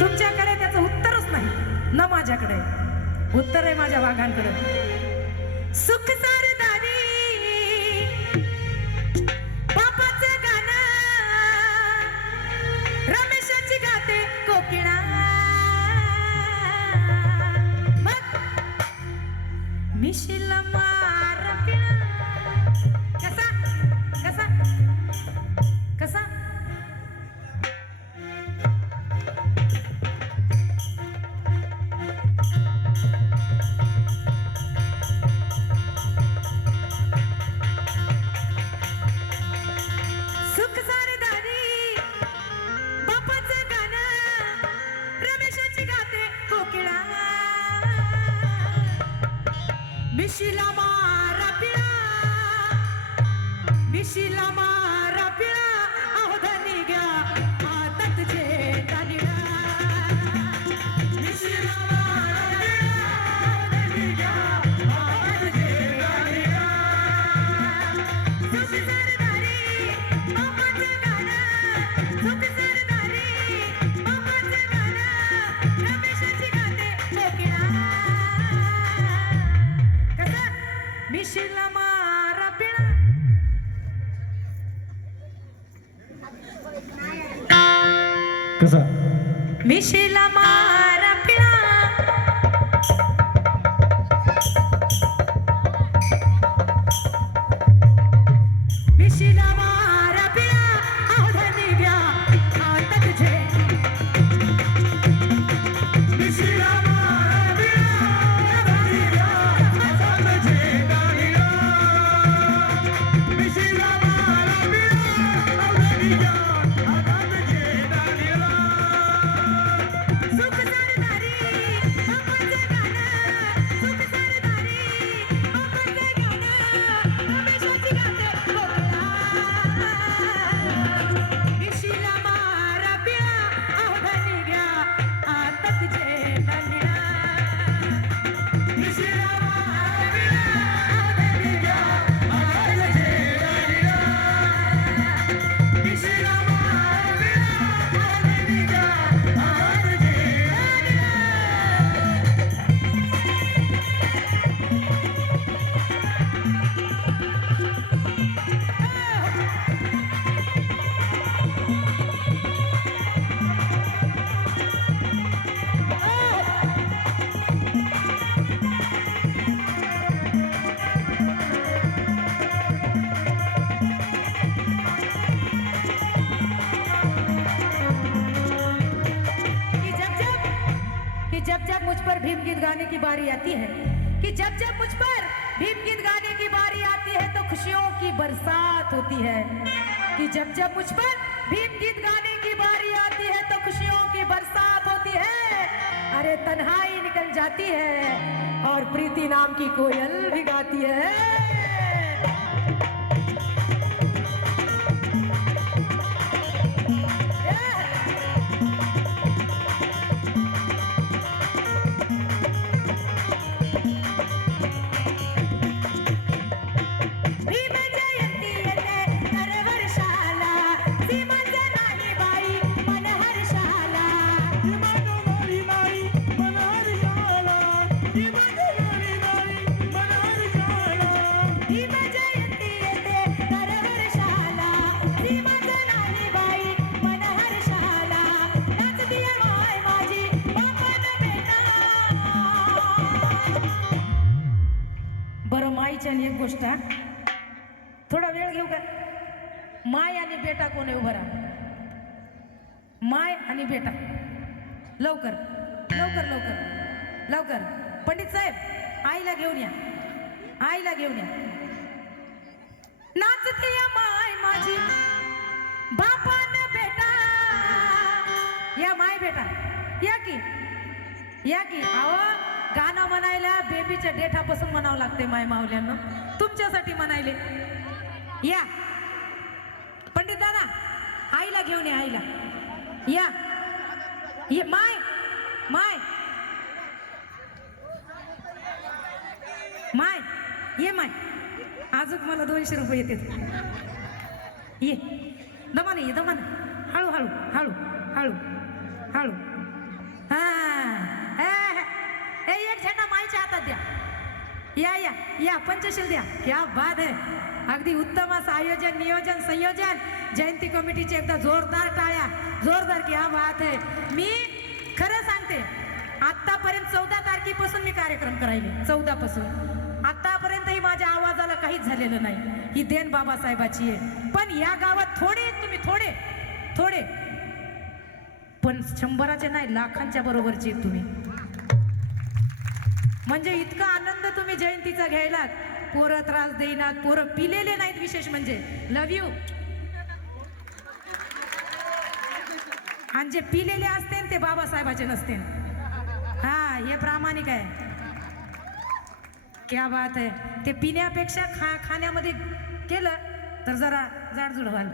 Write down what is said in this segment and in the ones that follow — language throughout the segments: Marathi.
तुमच्याकडे त्याचं उत्तरच नाही ना माझ्याकडे उत्तर आहे माझ्या वाघांकडे सुख सारदारी बापाचं गाणं रमेशाची गाते कोकिळा मिशीला मारा पिळा कसा कसा कसा सुख सारदारी बापाचं गाणं रमेशाची गाते कोकिळा मिशीला मारा पिळा मिशीला मारा पिळा अहो धनी घ्या हातात झेंडा निळा मिशीला मारा पिळा धनी घ्या हातात झेंडा निळा सुख सरदारी बापाचं गाणं सुख सरदारी बापाचं गाणं रमेशाची गाते कोकिळा मिशीला मारा पिळा कसा मिशीला मारा पिळा मिशीला मारा पिळा अहो धनी घ्या हातात झेंडा मिशीला मारा पिळा धनी घ्या हातात झेंडा मिशीला मारा पिळा अहो धनी घ्या हातात झेंडा सुख सरदारी बापाचं गाणं सुख सरदारी बापाचं गाणं रमेशाची गाते कोकिळा मिशीला मारा पिळा अहो धनी घ्या हातात झेंडा निळा मिशीला मारा पिळा अहो धनी घ्या हातात झेंडा निळा मिशीला मारा पिळा अहो धनी घ्या हातात झेंडा कि जब जब मुझ पर भीम गीत गाने की बारी आती है कि जब जब मुझ पर भीम गीत गाने की बारी आती है तो खुशियों की बरसात होती है कि जब जब मुझ पर भीम गीत गाने की बारी आती है तो खुशियों की बरसात होती है अरे तन्हाई निकल जाती है और प्रीति नाम की कोयल भी गाती है आणि एक गोष्ट थोडा वेळ घेऊ का माय आणि बेटा कोण आहे उभा राहा माय आणि बेटा लवकर लवकर लवकर लवकर पंडित साहेब आईला घेऊन या आईला घेऊन या नाचते या माय माझी बापान बेटा या माय बेटा या की आवा गाणं म्हणायला बेबीच्या डेठापासून म्हणावं लागते माय मावल्यांना तुमच्यासाठी म्हणायले या पंडित दादा आईला घेऊन या आईला या ये माय माय माय ये माय अजून मला 200 रुपये येते ये दमाने ये दमाने हळू हळू हळू हळू हळू या या या पंचशील द्या. क्या बात आहे. अगदी उत्तम असं आयोजन, नियोजन, संयोजन. जयंती कमिटीचे एकदा जोरदार टाळ्या, जोरदार. क्या बात आहे. मी खरं सांगते, आतापर्यंत 14 तारखेपासून मी कार्यक्रम करायले, 14 पासून आतापर्यंतही माझ्या आवाजाला काहीच झालेलं नाही. ही देण बाबासाहेबाची आहे. पण या गावात थोडे तुम्ही थोडे पण 100च्या नाही, लाखांच्या बरोबरचे तुम्ही. म्हणजे इतका आनंद तुम्ही जयंतीचा घ्यायलात. पोरं त्रास देईनात, पोरं पिलेले नाहीत. विशेष म्हणजे लव यू. आणि जे पिलेले असते ते बाबासाहेबाचे नसते. हा, हे प्रामाणिक आहे. क्या बात आहे. ते पिण्यापेक्षा खाण्यामध्ये केलं तर जरा जाडजूड व्हाल.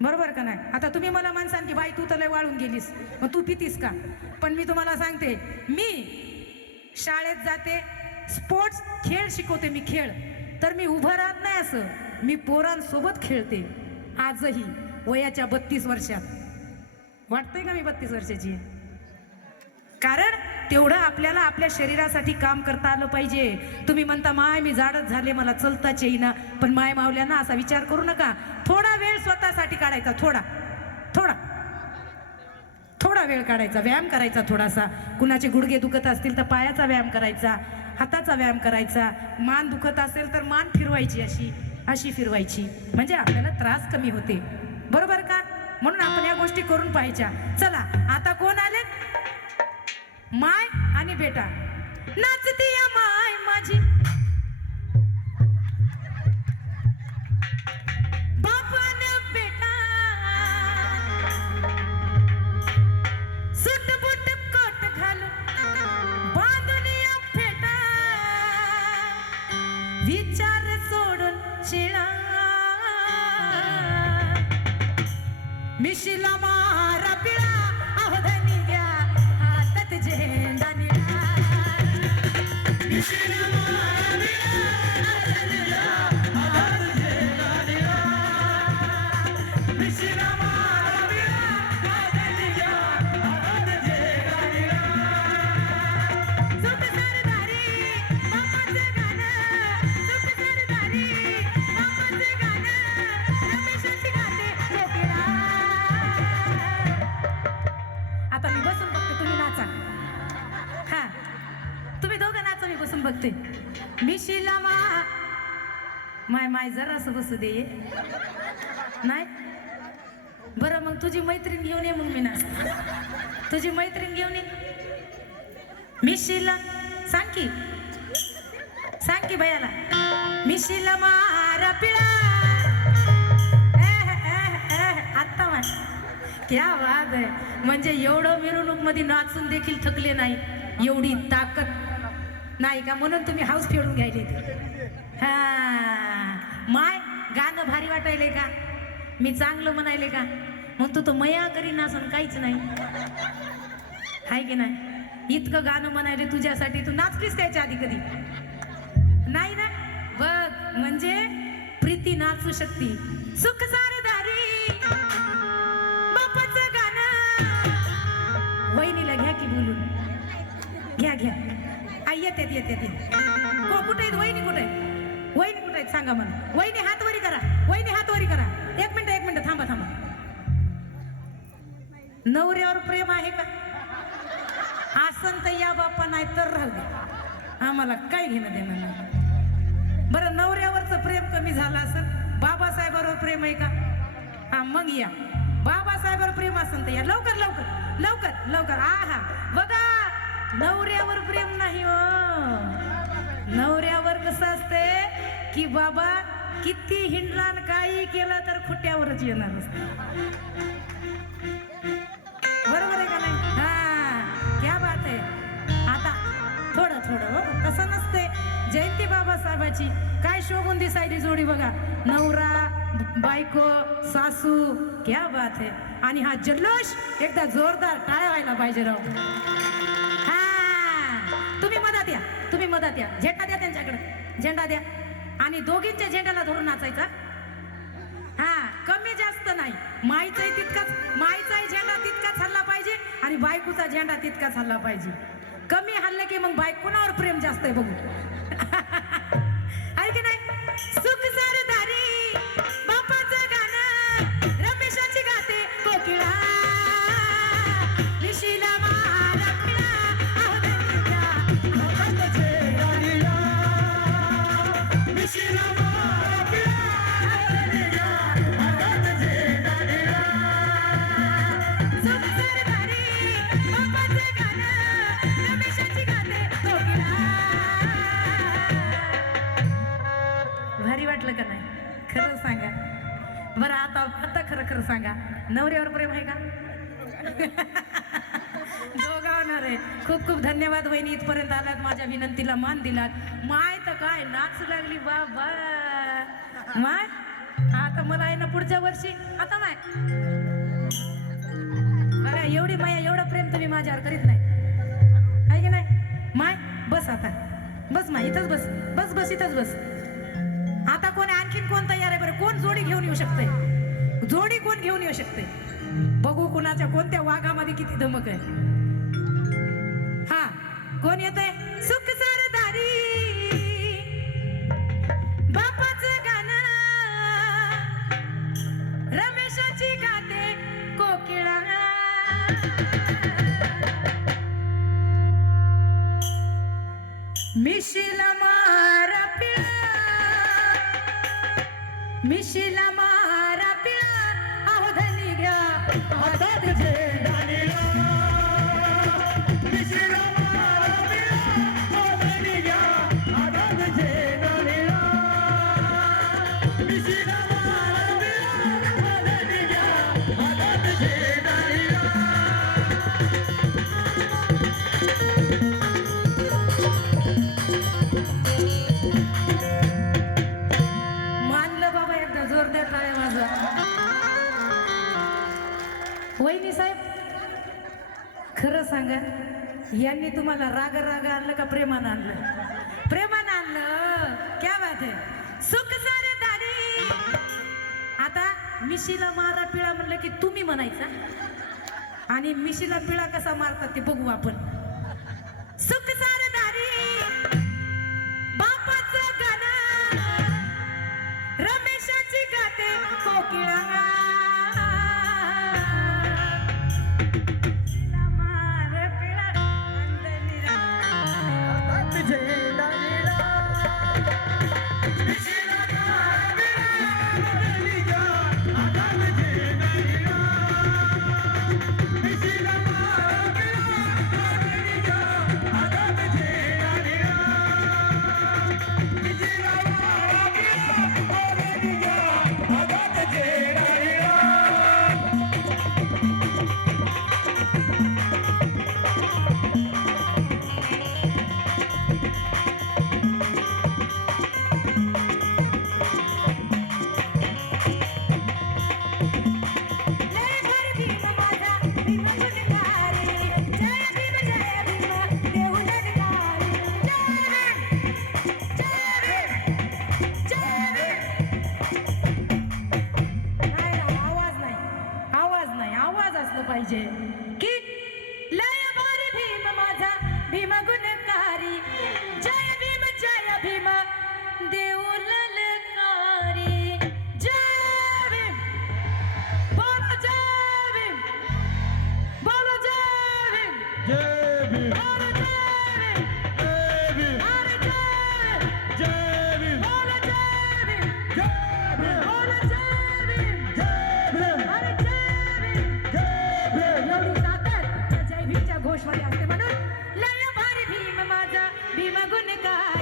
बरोबर का नाही. आता तुम्ही मला म्हणसान की बाई तू तर लय वाळून गेलीस, मग तू पितीस का. पण मी तुम्हाला सांगते, मी शाळेत जाते, स्पोर्ट्स खेळ शिकवते. मी खेळ तर मी उभं राहत नाही असं, मी पोरांसोबत खेळते आजही वयाच्या 32 वर्षात. वाटतंय का मी 32 वर्षाची आहे. कारण तेवढं आपल्याला आपल्या शरीरासाठी काम करता आलं पाहिजे. तुम्ही म्हणता माय मी जाडच झाले, मला चलताच येईना. पण माय मावल्यांना असा विचार करू नका. थोडा वेळ स्वतःसाठी काढायचा, थोडा वेळ काढायचा, व्यायाम करायचा थोडासा. कुणाचे गुडघे दुखत असतील तर पायाचा व्यायाम करायचा, हाताचा व्यायाम करायचा. मान दुखत असेल तर मान फिरवायची, अशी फिरवायची. म्हणजे आपल्याला त्रास कमी होते. बरोबर का. म्हणून आपण या गोष्टी करून पाहायच्या. चला आता कोण आले. माय आणि बेटा. नाचती या माय माझी, बापान बेटा, सुटबुट कोट घालून बांधून या फेटा, विचार सोडून शिळा, मिशीला मारा पिळा, अवधनी घ्या हातात झेंडा निळा, मिशीला मारा पिळा, अवधनी घ्या हातात झेंडा निळा, मिशीला मारा पिळा, अवधनी घ्या हातात झेंडा निळा. सुट सरदारी बापाचं गाणं, सुट सरदारी बापाचं गाणं, रमेशाची गाते कोकिळा. आता मी बसून बघते, तुम्ही नाचा. हा, तुम्ही दोघं नाचा, मी बसून बघते. मिशीला माय जरा असं बसू दे. नाही बरं, मग तुझी मैत्रीण घेऊन ये. मग मी नाच, तुझी मैत्रीण घेऊन ये. मिशीला सांग की भैयाला, मिशीला मारा पिळा. आत्ता मान. क्या बात आहे. म्हणजे एवढं मिरवणूक मध्ये नाचून देखील थकले नाही, एवढी ताकद नाही का. म्हणून तुम्ही हाऊस फेडून घ्यायले. हा, माय गाणं भारी वाटायले का, मी चांगलं म्हणायले का. मग तू तर मया करी नासन, काहीच नाही हाय की नाही. इतकं गाणं म्हणायले तुझ्यासाठी. तू नाचलीस त्याच्या आधी कधी नाही ना. बघ, म्हणजे प्रीती नाचू शकती. सुख सारदारी बापाचं गाणं. वहिनीला घ्या की बोलून, घ्या येते कुठे आहेत वहिनी, कुठे आहेत सांगा मला. वहिनी हात वरी करा, वहिनी हात वरी करा. एक मिनिट थांबा. नवऱ्यावर प्रेम आहे का. आसन तर या बाप्पा, नाही तर राहू दे, आम्हाला काय घेणं देणं नाही. बरं, नवऱ्यावरचं प्रेम कमी झालं असेल, बाबासाहेबांवर प्रेम आहे का. हा, मग या. बाबासाहेबांवर प्रेम असेल तर या लवकर. आहा, बघा, नवऱ्यावर प्रेम नाही हो. नवऱ्यावर कसं असते की बाबा किती हिंडला काही केलं तर खुट्यावरच येणार असते. बरोबर आहे का नाही. हा, क्या बात आहे. आता थोडं हो, तसं नसते. जयंती बाबासाहेबाची काय शोभून दिसायली जोडी बघा. नवरा बायको सासू, क्या बात आहे. आणि हा जल्लोष एकदा जोरदार टाळ्या व्हायला पाहिजे राव. तुम्ही मदत या. झेंडा द्या त्यांच्याकडे, झेंडा द्या. आणि दोघींच्या झेंड्याला धरून नाचायचा. हा, कमी जास्त नाही. माईचाही झेंडा तितकाच हल्ला पाहिजे आणि बायकोचा झेंडा तितकाच हल्ला पाहिजे. कमी हल्ले की मग बायकोनावर प्रेम जास्त आहे बघू. आहे की नाही? सुख सरदारी बापाचं गाणं रमेशाची गाते कोकिळा निशिला मारा पिळा आवडत्या हाताचे गाडीला मिशीला मारा पिळा आवडत्या हाताचे गाडीला सुख सरदारी बापाचं गाणं रमेशाची गाते कोकिळा. भारी वाटलं का नाही? खरं सांगा बरं. आता खरं खरं सांगा, नवऱ्यावर प्रेम आहे का? दोघांवर आहे. खूप खूप धन्यवाद वहिनी, इथपर्यंत आलात, माझ्या विनंतीला मान दिलात. माय तर काय नाच लागली बाबा माय. आता मला आहे ना पुढच्या वर्षी आता माय बघा, एवढी माया एवढं प्रेम तुम्ही माझ्यावर करीत नाही आहे की नाही? माय बस आता, बस माय इथंच बस, बस बस इथंच बस. आता कोण आणखीन कोण तयार आहे बरं? कोण जोडी घेऊन येऊ शकते? जोडी कोण घेऊन येऊ शकते? बघू कुणाच्या कोणत्या वाघामध्ये किती धमक आहे. हा कोण येत आहे? सुख सरदारी बापाचं गाणं रमेशाची गाते कोकिळा. मिशीला मारा पिळा मिशीला मारा पिळा आहो धनी घ्या हाताचे गाडीला मिशीला मारा पिळा आवडणी घ्या हाताचे गाडीला मिशीला मारा पिळा आवडणी घ्या हाताचे गाडीला. मानलं बाबा, एकदा जोरदार टाळ्या माझा. वहिनी साहेब खरं सांगा, यांनी तुम्हाला राग राग आणलं का प्रेमानं आणलं? प्रेमानं आणलं. क्या बात आहे. सुख सरदारी. आता मिशीला मारा पिळा म्हणलं की तुम्ही म्हणायचा, आणि मिशीला पिळा कसा मारतात ते बघू आपण. सुख सरदारी बापाचं गाणं रमेशाची गाते कोकिळा. मिशीला मारा पिळा अंधनीरा. हाताचे गाडीला मिशीला मारा पिळा आवडणी घ्या हाताचे गाडीला मिशीला मारा पिळा आवडणी घ्या हाताचे गाडीला मिशीला मारा पिळा आवडणी घ्या हाताचे गाडीला. लय भर भीम माझा भीम गुणकारी. जय भीम देऊ ललकारी. जय भीम. नाही राव, आवाज नाही, आवाज असलं पाहिजे की लय भर भीम माझा भीम गुणकारी. जय भीम देऊ ललकारी. जय भीम. बोलो जय भीम. बोलो जय भीम. जय भीम बोलो जय भीम. जय भीम अरे जय भीम. जय भीम बोलो जय भीम. जय भीम बोलो जय भीम. जय भीम अरे जय भीम. जय भीम. एवढी ताकद त्या जय भीमच्या घोषवारी असते म्हणून लय भारी भीम माझा भीम गुणकार.